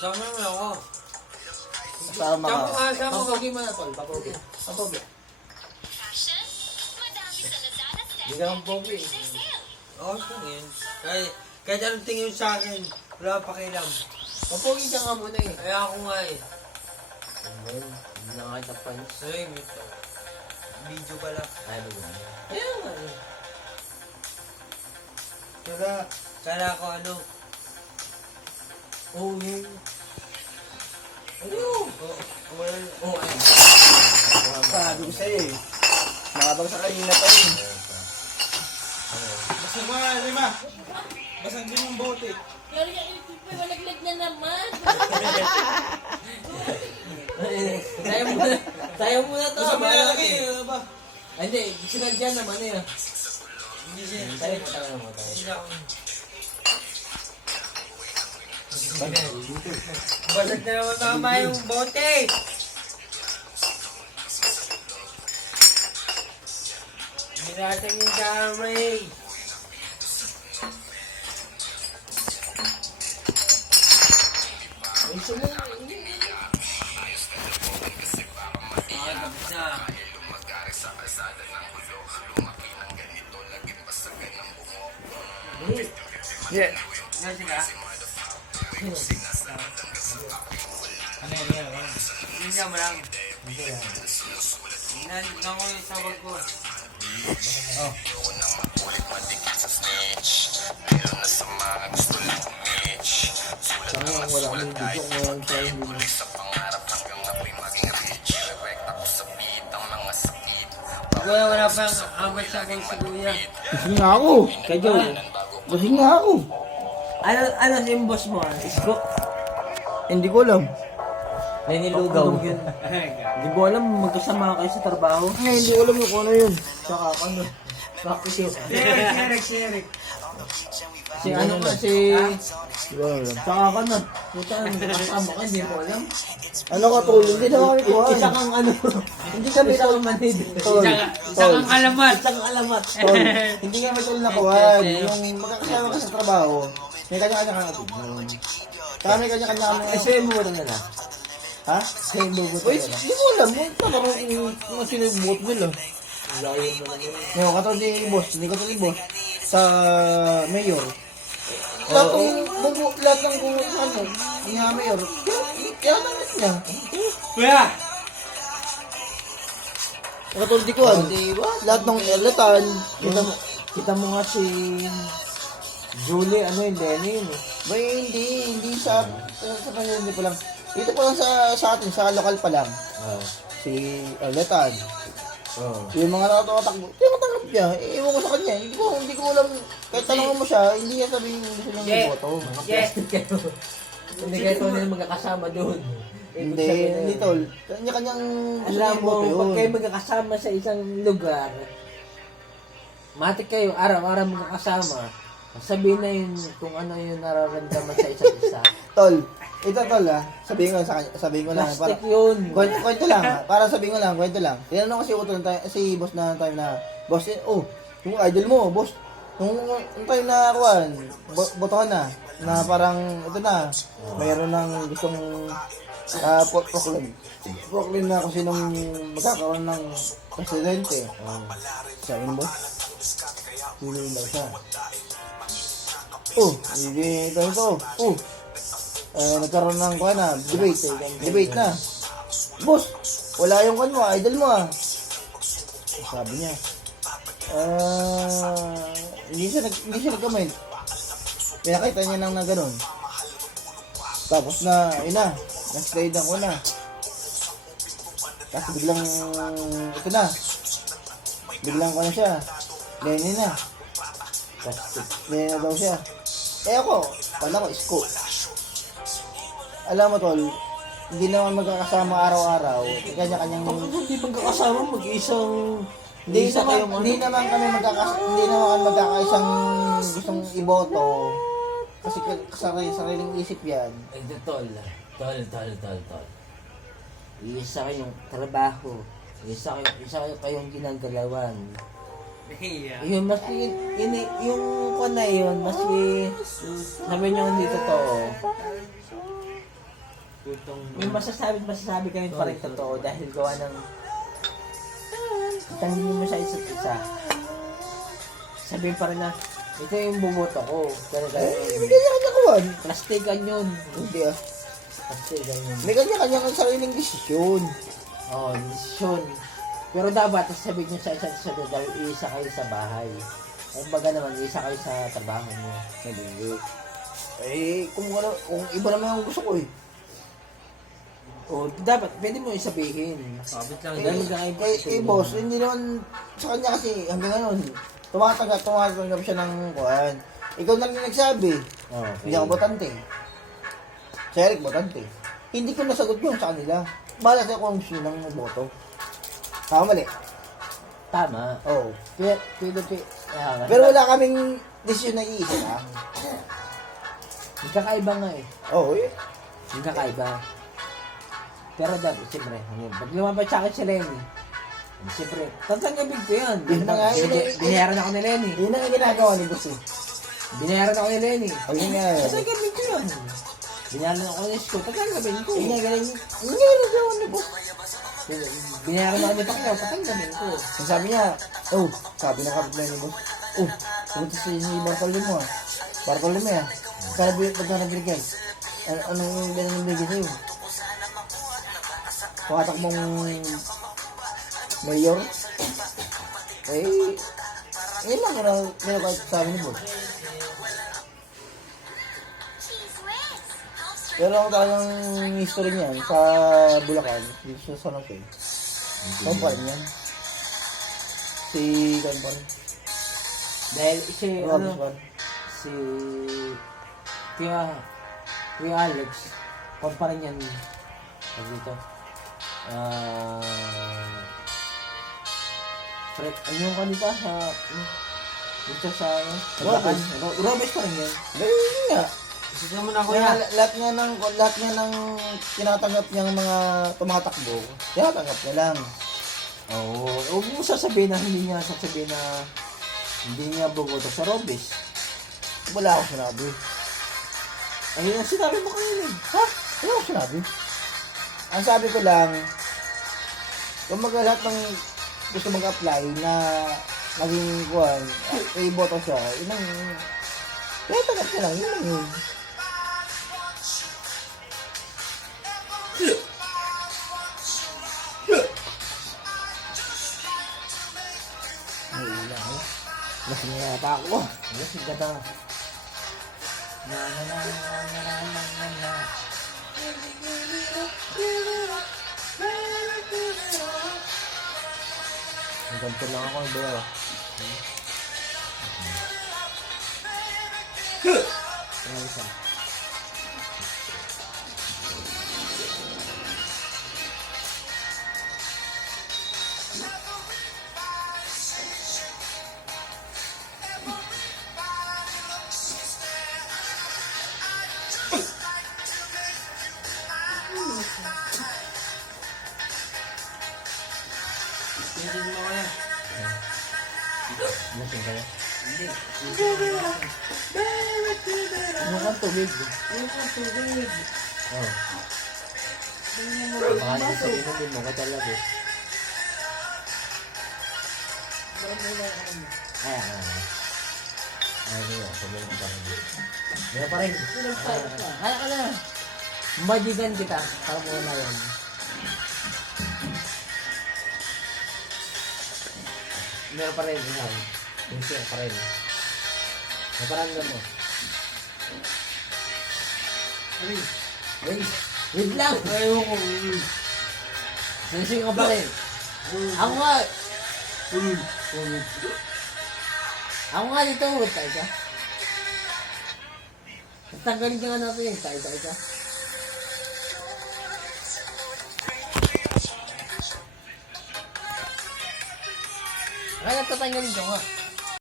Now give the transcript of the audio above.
Sama naman ako. Sama ka. Sama ka. Papogi mo na, tol. Papogi. Papogi. Hindi ka ang pogi. Oo, tingin. Kahit anong tingin sa akin, wala pa pakialam. Papogi ka nga muna eh. Kaya ako nga eh. Ayun, hindi na nga kita punch. Ay, video pala. Ay, ba? Kaya nga eh. Kala ko ano. Oh, yun. Ano? Oh, ay. Sabi ko sa'yo eh. Nakabagsak kanina pa yun. Basag mo nga, lima. Basag din yung bote. Yari yung ilipipay, walaglag na naman. Tayo muna to. Basag mo bahala nalagay, ka. ano ba? Ay, hindi. Sinadya naman eh. Hindi siya. Tayo mo tayo. Hindi ako. Basag na naman tama yung bote. Hindi natin yung camera. Ay, sumunod. Tapos na. Yeah. Yan sila. Ano yan, yan, yan. Yun nga mo lang. Nan ko yung sabag ko. Sana wala kang video ngayon tayo hindi. Kuya, wala pang amat sa akin si Kuya. Lasing nga ako. Kay Joe. Lasing nga ako. Ano yung boss mo? Isko? Hindi ko alam. Nanilugaw. Hindi ko alam magkasama kayo sa trabaho. Hindi ko alam yung kung ano yun. Tsaka ano? Bakit yun? Sherik. Si ano ka si... Hindi ko alam. Tsaka ka na. Puta, magkasama ka, hindi mo alam. Ano ka tol? Hindi naman kami kuhan. Isa kang ano? Hindi kami Isa kang manid. Tol. Isa kang alamat. Isa kang alamat. Tol. Hindi kami tol na kuhan. Yung magkakasama ka sa trabaho, may kanya-kanya kang atid. Kaya may kanya-kanya kami. Eh, sa'yo mo na na. Ha? Sa'yo mo na Uy, hindi ko alam. Kung sino yung buhot nila. Layo mo na yun. Ngayon, katulad ni boss. Hindi katulad ni boss. Sa mayor. Lahat ng ano, niya mayor. Kaya naman niya. Kuya! Katulad ni Kuhan. Lahat ng elatan. Kita mo nga si... Julie, ano yun, Lenny yun eh. Bay, hindi sa kanya, hindi pa lang. Dito pa lang sa atin, sa lokal pa lang. Si Elatan. Yung mga nakatatakbo, tinatanggap niya. Iwan ko sa kanya. Hindi ko alam. Kahit tanongin mo siya, hindi niya sabihin gusto niyang Yeah. iboto. Mga plastic kayo. Hindi kayo ito nila magkakasama doon. Hindi tol. Kanya-kanyang gusto Alam niyang mo, iboto pag yun. kayo magkakasama sa isang lugar, matik kayo, araw-araw magkakasama, sabihin na yun kung ano yung nararamdaman sa isa't isa. Tol, ito tol sabihin ko sa kanya, sabihin ko lang. Plastic yun. Kwento lang para sabihin ko lang, kwento lang. Tinanong kasi ako si boss na time na, boss, yung idol mo, boss, yung time na kuhan, botohan na parang, ito na, mayroon ng gustong proclaim na kung sinong magkakaroon ng presidente. Sabi mo, boss, pili lang siya. Hindi ito. Nagkaroon ng debate na. Boss, wala yung kan mo, idol mo Sabi niya. Hindi siya nag-comment. Pinakita niya lang na ganun. Tapos na, next day na ko na. Tapos biglang, ito na. Biglang ko na siya. Lenny na. Lenny na daw siya. Ako, pala ko, isko. Alam mo tol, hindi naman magkakasama araw-araw. Kanya-kanyang... Hindi magkakasama, mag-iisang... Hindi naman kami magkakaisang gustong iboto. Kasi sariling isip yan. Ay, tol. Isa kayong trabaho. Isa kayong ginagalawan. Yun, maski, yung ko na yun, maski, sabi nyo hindi totoo. May masasabi ka rin pa rin totoo dahil gawa ng tanggalin mo sa isa't isa. Sabihin pa rin na, ito yung bumoto ko. Pero May kanya-kanya kuhan. plastikan yun. Hindi ah. Plastikan yun. May kanya-kanya kang sariling desisyon. Oo, desisyon. Pero dapat sabihin nyo sa isa't isa dahil isa kayo sa bahay. Kung baga naman, isa kayo sa trabaho nyo. Hindi. Kung iba naman yung gusto ko eh. O, dapat, pwede mo isabihin. Kapit lang. Dahil ka Boss, hindi naman sa kanya kasi hanggang ngayon, tumatanggap siya ng kuhan. Ikaw na rin nagsabi, hindi ako botante. Si Eric botante. Hindi ko nasagot yun sa kanila. Bahala sa kung sino ng boto. Tama mali. Tama. Oo. Pero wala kaming desisyon na iisa lang. Magkakaiba nga eh. Oo eh. Magkakaiba. Pero dapat, siyempre, pag lumapit sa akin si Lenny, siyempre, tatanggapin ko yan. Yun na nga, Binayaran ako ni Lenny. Yun ang ginagawa ni Boss eh. Binayaran ako ni Lenny. Ayun nga. Tatanggapin ko yan. Binayaran ako ni Isko, tatanggapin ko. Yun nga galing. Yun nga ginagawa ni Boss. Binayaran ako ni Pacquiao, tatanggapin ko. Sabi niya, sabi ng kapitbahay ni Boss, pumunta si Bartolome ah. Bartolome ah. Pagka nagbigay. Anong binibigay sa'yo? Tumatak mong mayor? Yun lang kahit sabi ni Boss. Pero ang talagang history niyan sa Bulacan, dito sa San Jose. Saan pa rin yan? Si Ganpan. Dahil si, Robs ba? si Kuya Alex, kung pa rin yan, dito, Fred, ano yung kanita sa, dito sa, Robes pa rin yan. Ganyan nga. Isa naman ako Kaya yan. lahat niya ng tinatanggap niyang mga tumatakbo, tinatanggap niya lang. Oo, huwag mo sasabihin na hindi niya bumoto sa Robes. Wala akong sinabi. Ayun ang sinabi mo kanina. Ha? Wala akong sinabi. Ang sabi ko lang, kung lahat ng gusto mag-apply na maging kuhan, boto siya, yun ang tinatanggap niya lang, yun lang yun. Lasing nga pa ako. Lasing ka na. Ganto lang ako, bro. Ano isa? Hindi mo kaya. Lasing ka na? Ano kang tubig? Oo. Baka hindi sa inumin mo ka talaga. Ano yun? Sabihin ko pa rin. Meron pa rin. Kaya ka na. Majigan kita. Para mo na yun. Meron pa rin. Yung siya pa rin. Naparanggan mo. Wait lang. Ayoko. Sinising ka pa rin. Ako nga. Ako nga dito. Tayo ka. Tanggalin ka nga natin. Tayo ka. Kaya tatanggalin ko nga.